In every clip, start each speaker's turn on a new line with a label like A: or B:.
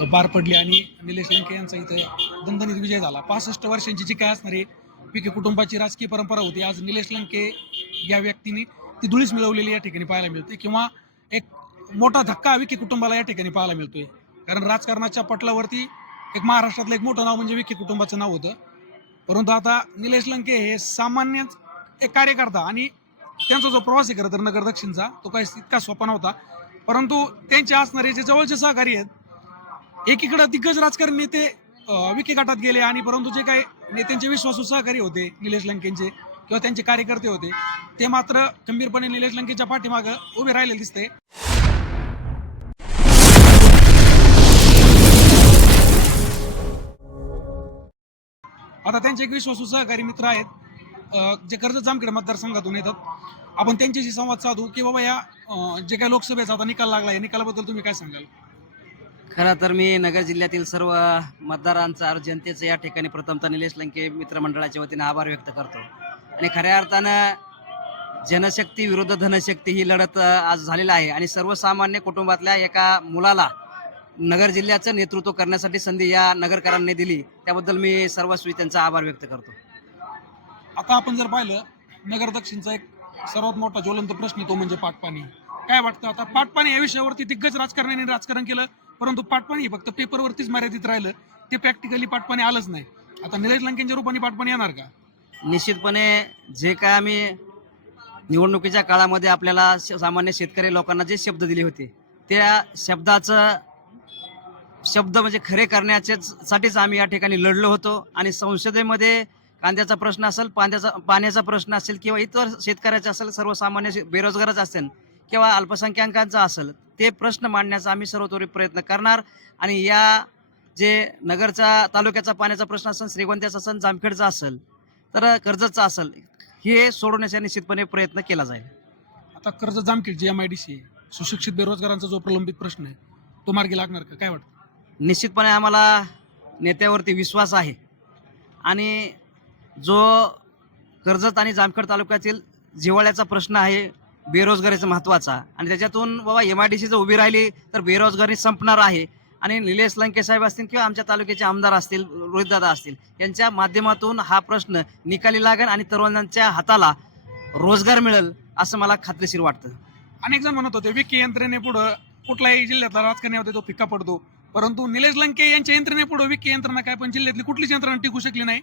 A: पार पडली आणि निलेश लंके यांचा इथं दणदणीत विजय झाला. पासष्ट वर्षांची जी काय असणारी विखे कुटुंबाची राजकीय परंपरा होती आज निलेश लंके या व्यक्तीने ती धुळीस मिळवलेली या ठिकाणी पाहायला मिळते किंवा एक मोठा धक्का विखे कुटुंबाला या ठिकाणी पाहायला मिळतोय. कारण राजकारणाच्या पटलावरती एक महाराष्ट्रातलं एक मोठं नाव म्हणजे विखे कुटुंबाचं नाव होतं. परंतु आता निलेश लंके हे सामान्य एक कार्यकर्ता आणि त्यांचा जो प्रवास आहे खरं तर नगर दक्षिणचा तो काही इतका सोपा नव्हता. परंतु त्यांचे असणारे जे जवळचे सहकारी आहेत एकीकडे दिग्गज राजकारणी नेते विखे गटात गेले आणि परंतु जे काही नेत्यांचे विश्वासू सहकारी होते निलेश लंकेंचे किंवा त्यांचे कार्यकर्ते होते ते मात्र खंबीरपणे निलेश लंकेच्या पाठीमागं उभे राहिले दिसते. आता त्यांचे एक विश्वासू सहकारी मित्र आहेत जे कर्ज जामखेड मतदारसंघातून येतात. आपण त्यांच्याशी संवाद साधू की बाबा या जे काही लोकसभेचा आता निकाल लागला या निकालाबद्दल तुम्ही काय सांगाल?
B: खरं तर मी नगर जिल्ह्यातील सर्व मतदारांचा जनतेचं या ठिकाणी प्रथमतः निलेश लंके मित्रमंडळाच्या वतीने आभार व्यक्त करतो. आणि खऱ्या अर्थानं जनशक्ती विरुद्ध धनशक्ती ही लढत आज झालेला आहे. आणि सर्वसामान्य कुटुंबातल्या एका मुलाला नगर जिल्ह्याचं नेतृत्व करण्यासाठी संधी या नगरकरांनी दिली. त्याबद्दल मी सर्वस्वी त्यांचा आभार व्यक्त करतो.
A: आता आपण जर पाहिलं नगर दक्षिणचा एक सर्वात मोठा ज्वलंत प्रश्न तो म्हणजे पाटपाणी. काय वाटतं आता? पाटपाणी या विषयावरती दिग्गज राजकारण्यांनी राजकारण केलं. परंतु पाठपाणी फक्त पेपरवरतीच मर्यादित राहिलं ते प्रॅक्टिकली पाठपाणी आलंच नाही. आता निलेश लंकेंच्या रूपाने पाठपाणी येणार का?
B: निश्चितपणे जे काय आम्ही निवडणुकीच्या काळामध्ये आपल्याला सामान्य शेतकरी लोकांना जे शब्द दिले होते त्या शब्दाचं शब्द म्हणजे खरे करण्याचेच साठीच आम्ही या ठिकाणी लढलो होतो. आणि संसदेमध्ये कांद्याचा प्रश्न असेल पाण्याचा पाण्याचा प्रश्न असेल किंवा इतर शेतकऱ्याचा असेल सर्वसामान्य बेरोजगारच असेल किंवा अल्पसंख्याकांचा असेल ते प्रश्न मांडण्याचा आम्ही सर्वतोरी प्रयत्न करणार. आणि या जे नगरचा तालुक्याचा पाण्याचा प्रश्न असेल श्रीगोंद्याचा असेल जामखेडचा असेल तर कर्जतचा असेल हे सोडवण्याचा निश्चितपणे प्रयत्न केला जाईल.
A: आता कर्ज Jamkhed G M I D C सुशिक्षित बेरोजगारांचा जो प्रलंबित प्रश्न आहे तो मार्गी लागणार का? काय वाटतं?
B: निश्चितपणे आम्हाला नेत्यावरती विश्वास आहे. आणि जो कर्जत आणि जामखेड तालुक्यातील जिव्हाळ्याचा प्रश्न आहे बेरोजगारीचा महत्त्वाचा आणि त्याच्यातून बाबा एम आय डी सी जर उभी राहिली तर बेरोजगारी संपणार आहे. आणि निलेश लंके साहेब असतील किंवा आमच्या तालुक्याचे आमदार असतील रोहितदादा असतील यांच्या माध्यमातून हा प्रश्न निकाली लागेल आणि तरुणांच्या हाताला रोजगार मिळेल असं मला खात्रीशीर वाटतं.
A: अनेक जण म्हणत होते विकी यंत्रणेपुढं कुठल्याही जिल्ह्यातला राजकारणी होते तो फिक्का पडतो. परंतु निलेश लंके यांच्या यंत्रणेपुढं विकी यंत्रणा काय पण जिल्ह्यातली कुठलीच यंत्रणा टिकू शकली नाही.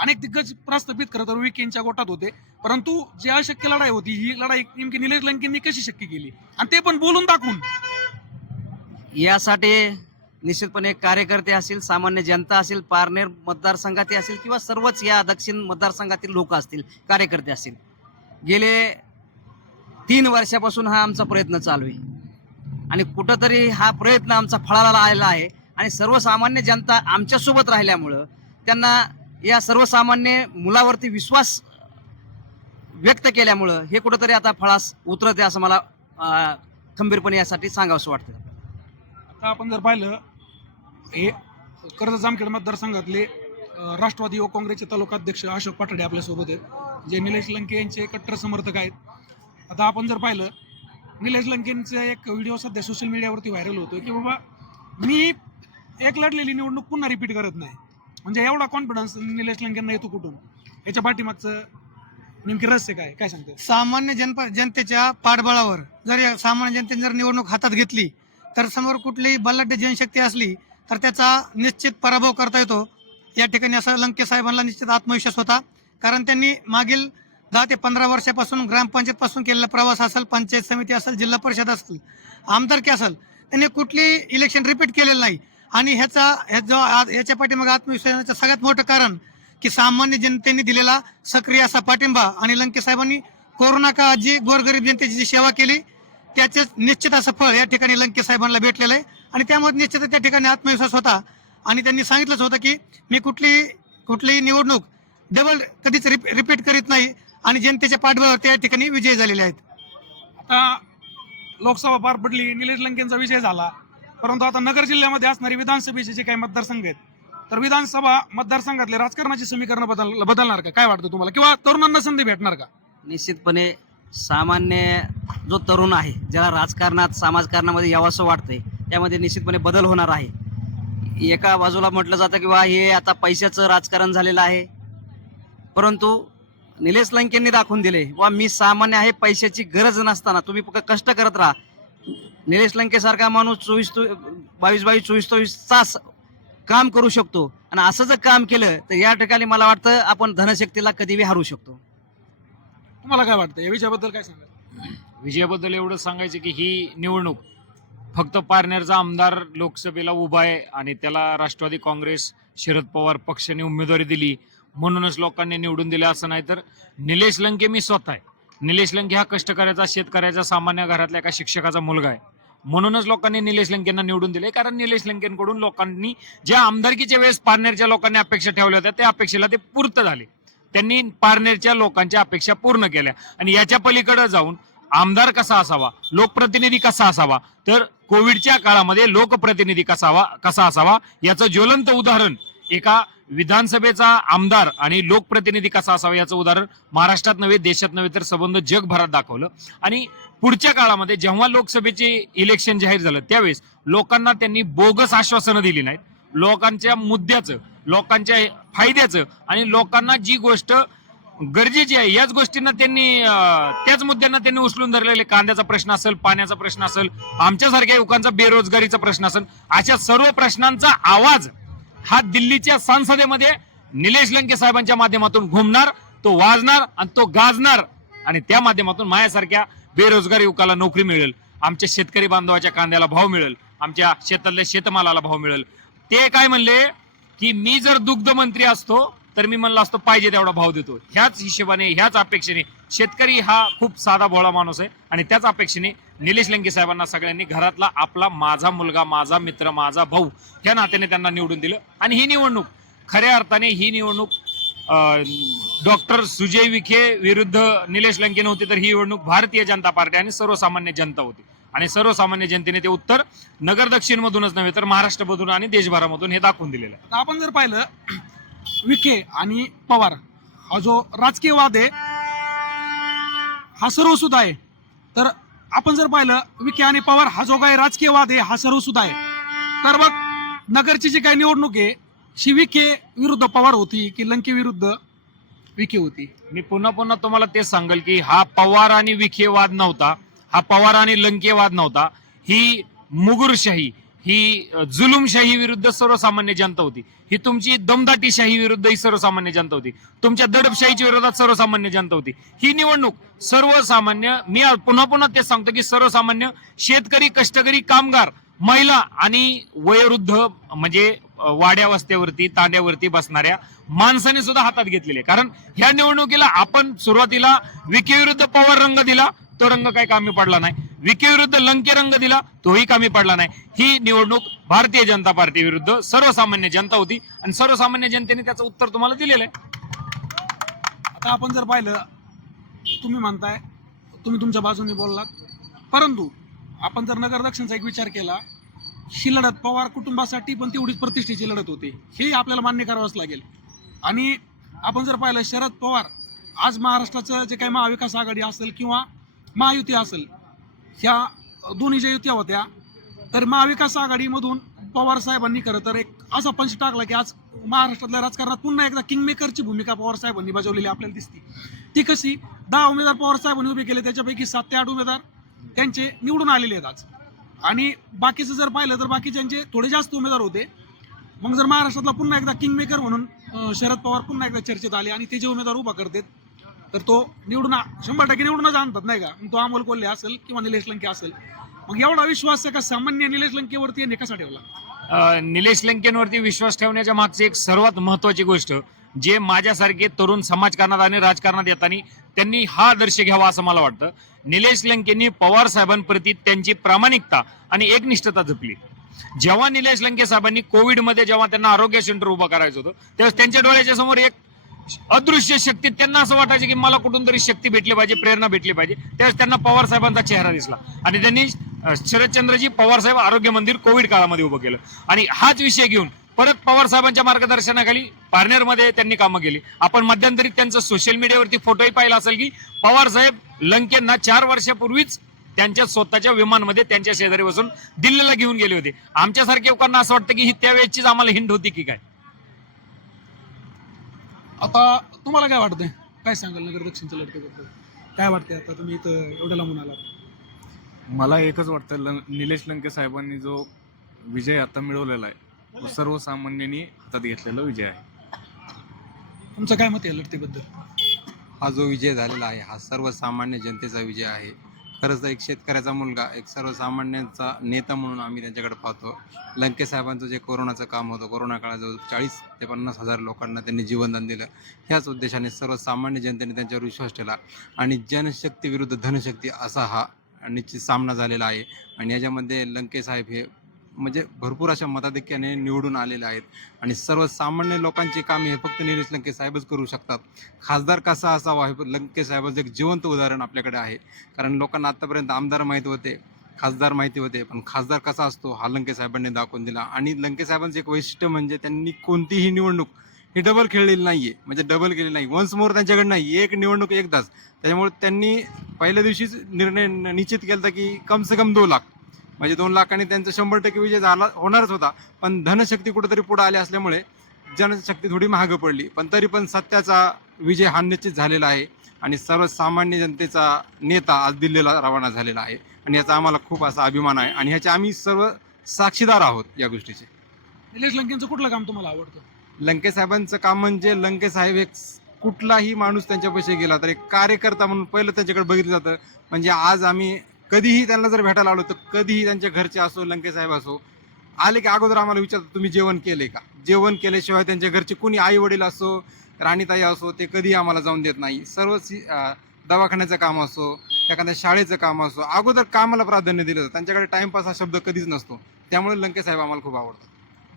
A: अनेक दिग्गज प्रस्थापित खरं तर विकी गोटात होते. परंतु जी अशक्य लढाई होती ही लढाई नेमकी निलेश लंकेंनी कशी शक्य केली? आणि ते पण बोलून दाखवून.
B: यासाठी निश्चितपणे कार्यकर्ते असतील सामान्य जनता असेल पारनेर मतदारसंघातील असेल किंवा सर्वच या दक्षिण मतदारसंघातील लोक असतील कार्यकर्ते असतील. गेले तीन वर्षापासून हा आमचा प्रयत्न चालू आहे. आणि कुठंतरी हा प्रयत्न आमचा फळाला आलेला आहे. आणि सर्वसामान्य जनता आमच्यासोबत राहिल्यामुळं त्यांना या सर्वसामान्य मुलावरती विश्वास व्यक्त केल्यामुळं हे कुठंतरी आता फळास उतरते असं मला खंबीरपणे यासाठी सांगावंसं वाटतं
A: आता आपण जर पाहिलं हे कर्ज जामखेड मतदारसंघातले राष्ट्रवादी युवक काँग्रेसचे तालुकाध्यक्ष अशोक पाटडे आपल्यासोबत आहेत जे निलेश लंके यांचे कट्टर समर्थक आहेत. आता आपण जर पाहिलं निलेश लंकेंचा एक व्हिडिओ सध्या सोशल मीडियावरती व्हायरल होतोय की बाबा मी एक लढलेली निवडणूक पुन्हा रिपीट करत नाही. म्हणजे एवढा कॉन्फिडन्स निलेश लंकेंना येतो कुठून? याच्या पाठीमागचं नेमकी रहस्य काय? काय सांगते
C: सामान्य जनप जनतेच्या पाठबळावर जर या सामान्य जनतेने जर निवडणूक हातात घेतली तर समोर कुठलीही बलाढ्य जनशक्ती असली तर त्याचा निश्चित पराभव करता येतो. या ठिकाणी असं लंके साहेबांना निश्चित आत्मविश्वास होता. कारण त्यांनी मागील दहा ते पंधरा वर्षापासून ग्रामपंचायतपासून केलेला प्रवास असेल पंचायत समिती असेल जिल्हा परिषद असेल आमदारकी असेल त्यांनी कुठलीही इलेक्शन रिपीट केलेलं नाही. आणि ह्याचा ह्याचा जो याच्या पाठीमागे आत्मविश्वासाचं सगळ्यात मोठं कारण की सामान्य जनतेने दिलेला सक्रिय असा पाठिंबा आणि लंके साहेबांनी कोरोना काळात जी गोरगरीब जनतेची जी सेवा केली त्याचे निश्चित असं फळ या ठिकाणी लंके साहेबांना भेटलेलं आहे. आणि त्यामुळे निश्चित त्या ठिकाणी आत्मविश्वास होता. आणि त्यांनी सांगितलंच होतं की मी कुठली कुठलीही निवडणूक डबल कधीच रिप रिपीट करीत नाही आणि जनतेच्या पाठबळावर त्या ठिकाणी विजय झालेले आहेत.
A: आता लोकसभा पार पडली निलेश लंकेंचा विजय झाला. परंतु आता नगर जिल्ह्यामध्ये असणारी विधानसभेचे जे काही मतदारसंघ आहेत तर विधानसभा मतदारसंघातले राजकारणाची समीकरण बदल बदलणार का? काय वाटतं तुम्हाला? किंवा तरुणांना संधी भेटणार का?
B: निश्चितपणे सामान्य जो तरुण आहे ज्याला राजकारणात समाजकारणामध्ये यावंसं वाटतंय त्यामध्ये निश्चितपणे बदल होणार आहे. एका बाजूला म्हटलं जातं की वा हे आता पैशाचं राजकारण झालेलं आहे. परंतु निलेश लंकेंनी दाखवून दिले वा मी सामान्य आहे पैशाची गरज नसताना तुम्ही फक्त कष्ट करत राहा. निलेश लंकेसारखा माणूस चोवीस तो बावीस बावीस चोवीस चोवीस तास काम करू शकतो. आणि असं जर काम केलं तर या ठिकाणी मला वाटतं आपण धनशक्तीला कधी बी हरू शकतो.
A: तुम्हाला काय वाटतं? या विषयाबद्दल काय सांगाल?
D: विजयाबद्दल एवढं सांगायचं की ही निवडणूक फक्त पारनेरचा आमदार लोकसभेला उभा आहे आणि त्याला राष्ट्रवादी काँग्रेस शरद पवार पक्षाने उमेदवारी दिली. म्हणूनच लोकांनी निवडून दिले असं नाही तर निलेश लंके मी स्वतः आहे. निलेश लंके हा कष्टकऱ्याचा शेतकऱ्याचा सामान्य घरातल्या एका शिक्षकाचा मुलगा आहे. म्हणूनच लोकांनी निलेश लंकेंना निवडून दिले. कारण निलेश लंकेंकडून लोकांनी ज्या आमदारकीच्या वेळेस पारनेरच्या लोकांनी अपेक्षा ठेवल्या होत्या त्या अपेक्षेला ते पूर्त झाले. त्यांनी पारनेरच्या लोकांच्या अपेक्षा पूर्ण केल्या. आणि याच्या पलीकडे जाऊन आमदार कसा असावा लोकप्रतिनिधी कसा असावा तर कोविडच्या काळामध्ये लोकप्रतिनिधी कसावा कसा असावा याचं ज्वलंत उदाहरण एका विधानसभेचा आमदार आणि लोकप्रतिनिधी कसा असावा याचं उदाहरण महाराष्ट्रात नव्हे देशात नव्हे तर संबंध जगभरात दाखवलं. आणि पुढच्या काळामध्ये जेव्हा लोकसभेचे इलेक्शन जाहीर झालं त्यावेळेस लोकांना त्यांनी बोगस आश्वासनं दिली नाहीत. लोकांच्या मुद्द्याचं लोकांच्या फायद्याचं आणि लोकांना जी गोष्ट गरजेची आहे याच गोष्टींना त्यांनी त्याच मुद्द्यांना त्यांनी उचलून धरलेले. कांद्याचा प्रश्न असेल पाण्याचा प्रश्न असेल आमच्यासारख्या युवकांचा बेरोजगारीचा प्रश्न असेल अशा सर्व प्रश्नांचा आवाज हा दिल्लीच्या संसदेमध्ये निलेश लंके साहेबांच्या माध्यमातून घुमणार तो वाजणार आणि तो गाजणार आणि त्या माध्यमातून माझ्यासारख्या बेरोजगार युवकाला नोकरी मिळेल. आमच्या शेतकरी बांधवाच्या कांद्याला भाव मिळेल. आमच्या शेतातल्या शेतमालाला भाव मिळेल. ते काय म्हणले की मी जर दुग्ध मंत्री असतो तर मी म्हणलं असतो पाहिजे तेवढा भाव देतो. ह्याच हिशोबाने ह्याच अपेक्षेने शेतकरी हा खूप साधा भोळा माणूस आहे. आणि त्याच अपेक्षेने निलेश लंके साहेबांना सगळ्यांनी घरातला आपला माझा मुलगा माझा मित्र माझा भाऊ या नात्याने त्यांना निवडून दिलं. आणि ही निवडणूक खऱ्या अर्थाने ही निवडणूक डॉक्टर सुजय विखे विरुद्ध निलेश लंकेन होती तर ही निवडणूक भारतीय जनता पार्टी आणि सर्वसामान्य जनता होती. आणि सर्वसामान्य जनतेने ते उत्तर नगर दक्षिण मधूनच नव्हे तर महाराष्ट्रामधून आणि देशभरामधून हे दाखवून दिलेलं आहे.
A: आपण जर पाहिलं विखे आणि पवार हा जो राजकीय वाद आहे हा सर्व सुद्धा आहे. तर आपण जर पाहिलं विखे आणि पवार हा जो काही राजकीय वाद आहे हा सर्व सुद्धा आहे. तर मग नगरची जी काही निवडणूक आहे शी विखे विरुद्ध पवार होती की लंके विरुद्ध विखे होती?
D: मी पुन्हा पुन्हा तुम्हाला तेच सांगेल की हा पवार आणि विखे वाद नव्हता हा पवार आणि लंके वाद नव्हता. ही मुगुरशाही ही जुलुमशाही विरुद्ध सर्वसामान्य जनता होती. ही तुमची दमदाटीशाही विरुद्ध ही सर्वसामान्य जनता होती. तुमच्या दडपशाहीच्या विरोधात सर्वसामान्य जनता होती. ही निवडणूक सर्वसामान्य मी पुन्हा पुन्हा तेच सांगतो की सर्वसामान्य शेतकरी कष्टकरी कामगार महिला आणि वयोवृद्ध म्हणजे वाड्या वस्त्यावरती तांड्यावरती बसणाऱ्या माणसाने सुद्धा हातात घेतलेले. कारण ह्या निवडणुकीला आपण सुरुवातीला विखे विरुद्ध पवार रंग दिला तो रंग काही कामी पडला नाही. विखे विरुद्ध लंके रंग दिला तोही कामी पडला नाही. ही निवडणूक भारतीय जनता पार्टी विरुद्ध सर्वसामान्य जनता होती आणि सर्वसामान्य जनतेने त्याचं उत्तर तुम्हाला दिलेलं आहे.
A: आता आपण जर पाहिलं तुम्ही म्हणताय तुम्ही तुमच्या बाजूने बोललात. परंतु आपण जर नगर दक्षिणचा एक विचार केला ही लढत पवार कुटुंबासाठी पण तेवढीच प्रतिष्ठेची लढत होते. हे आपल्याला मान्य करावंच लागेल. आणि आपण जर पाहिलं शरद पवार आज महाराष्ट्राचं जे काही महाविकास आघाडी असेल किंवा महायुती असेल ह्या दोन्ही ज्या युत्या होत्या तर महाविकास आघाडीमधून पवार साहेबांनी खरं तर एक असा पंच टाकला की आज महाराष्ट्रातल्या राजकारणात पुन्हा एकदा किंगमेकरची भूमिका पवार साहेबांनी बजावलेली आपल्याला दिसते. ती कशी? दहा उमेदवार पवार साहेबांनी उभे केले त्याच्यापैकी सात ते आठ उमेदवार त्यांचे निवडून आलेले आहेत आज. आणि बाकीचं जर पाहिलं तर बाकीच्यांचे थोडे जास्त उमेदवार होते मग जर महाराष्ट्रातला पुन्हा एकदा किंगमेकर म्हणून शरद पवार पुन्हा एकदा चर्चेत आले आणि ते जे उमेदवार उभा करतात तर तो निवडून शंभर टक्के निवडूनच आणतात नाही का? तो अमोल कोल्हे असेल किंवा निलेश लंके असेल. मग एवढा विश्वास आहे का सामान्य निलेश लंकेवरती कसा ठेवला.
D: निलेश लंकेंवरती विश्वास ठेवण्याच्या मागची एक सर्वात महत्वाची गोष्ट जे माझ्यासारखे तरुण समाजकारणात आणि राजकारणात येताना त्यांनी हा आदर्श घ्यावा असं मला वाटतं. निलेश लंकेंनी पवार साहेबांप्रती त्यांची प्रामाणिकता आणि एकनिष्ठता जपली. जेव्हा निलेश लंके साहेबांनी कोविडमध्ये जेव्हा त्यांना आरोग्य सेंटर उभं करायचं होतं तेव्हा त्यांच्या डोळ्याच्या समोर एक अदृश्य शक्ती त्यांना असं वाटायचं की मला कुठून तरी शक्ती भेटली पाहिजे प्रेरणा भेटली पाहिजे. त्यावेळेस त्यांना पवार साहेबांचा चेहरा दिसला. आणि त्यांनी शरदचंद्रजी पवार साहेब आरोग्य मंदिर कोविड काळामध्ये उभं केलं. आणि हाच विषय घेऊन परत पवार साहेबांच्या मार्गदर्शनाखाली पारनेरमध्ये त्यांनी कामं केली. आपण मध्यंतरी त्यांचं सोशल मीडियावरती फोटोही पाहिला असेल की पवार साहेब लंकेंना चार वर्षापूर्वीच त्यांच्या स्वतःच्या विमानमध्ये त्यांच्या शेजारी बसून दिल्लीला घेऊन गेले होते. आमच्यासारख्या लोकांना असं वाटतं की ही त्यावेळेचीच आम्हाला हिंड होती की काय?
A: आता तुम्हाला काय वाटतंय? काय सांगाल नगर दक्षिणच्या लढतीबद्दल? काय वाटतंय आता तुम्ही इथं एवढ्या लांबून आला
E: मला एकच वाटतं लं निलेश लंके साहेबांनी जो विजय आता मिळवलेला आहे तो सर्वसामान्यांनी हातात घेतलेला विजय आहे.
A: तुमचं काय मत आहे या लढतीबद्दल?
F: हा जो विजय झालेला आहे हा सर्वसामान्य जनतेचा विजय आहे. खरंच तर एक शेतकऱ्याचा मुलगा एक सर्वसामान्यांचा नेता म्हणून आम्ही त्यांच्याकडे पाहतो. लंकेसाहेबांचं जे कोरोनाचं काम होतं कोरोना काळात जवळ चाळीस ते पन्नास हजार लोकांना त्यांनी जीवनदान दिलं. ह्याच उद्देशाने सर्वसामान्य जनतेने त्यांच्यावर विश्वास ठेवला. आणि जनशक्ती विरुद्ध धनशक्ती असा हा निश्चित सामना झालेला आहे. आणि याच्यामध्ये लंकेसाहेब हे म्हणजे भरपूर अशा मताधिक्याने निवडून आलेले आहेत. आणि सर्वसामान्य लोकांची कामे हे फक्त निलेश लंके साहेबच करू शकतात. खासदार कसा असावा हे लंके साहेबाचं एक जिवंत उदाहरण आपल्याकडे आहे. कारण लोकांना आत्तापर्यंत आमदार माहीत होते खासदार माहिती होते पण खासदार कसा असतो हा लंके साहेबांनी दाखवून दिला. आणि लंके साहेबांचं एक वैशिष्ट्य म्हणजे त्यांनी कोणतीही निवडणूक ही डबल खेळलेली नाहीये. म्हणजे डबल केलेली नाही. वन्स मोर त्यांच्याकडे नाही एक निवडणूक एकदाच. त्याच्यामुळे त्यांनी पहिल्या दिवशीच निर्णय निश्चित केला होता की कम से कम दोन लाख. म्हणजे दोन लाखांनी त्यांचा शंभर टक्के विजय झाला होणारच होता. पण धनशक्ती कुठेतरी पुढे आली असल्यामुळे जनशक्ती थोडी महाग पडली. पण तरी पण सत्याचा विजय हा निश्चित झालेला आहे आणि सर्वसामान्य जनतेचा नेता आज दिल्लीला रवाना झालेला आहे. आणि याचा आम्हाला खूप असा अभिमान आहे आणि ह्याचे आम्ही सर्व साक्षीदार आहोत या गोष्टीचे.
A: निलेश लंकेंचं कुठलं काम तुम्हाला आवडतं?
F: लंके साहेबांचं काम म्हणजे लंके साहेब एक कुठलाही माणूस त्यांच्यापाशी गेला तर एक कार्यकर्ता म्हणून पहिलं त्यांच्याकडे बघितलं जातं. म्हणजे आज आम्ही कधीही त्यांना जर भेटायला आलो तर कधीही त्यांच्या घरचे असो लंकेसाहेब असो आले की अगोदर आम्हाला विचारतात तुम्ही जेवण केले का? जेवण केल्याशिवाय त्यांच्या घरचे कुणी आई वडील असो राणीताई असो ते कधीही आम्हाला जाऊन देत नाही. सर्व सी- दवाखान्याचं काम असो एखाद्या शाळेचं काम असो अगोदर कामाला प्राधान्य दिलं जातं. त्यांच्याकडे टाइमपास हा शब्द कधीच नसतो. त्यामुळे लंकेसाहेब आम्हाला खूप आवडतात.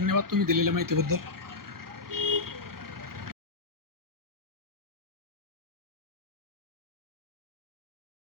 A: धन्यवाद तुम्ही दिलेल्या माहितीबद्दल.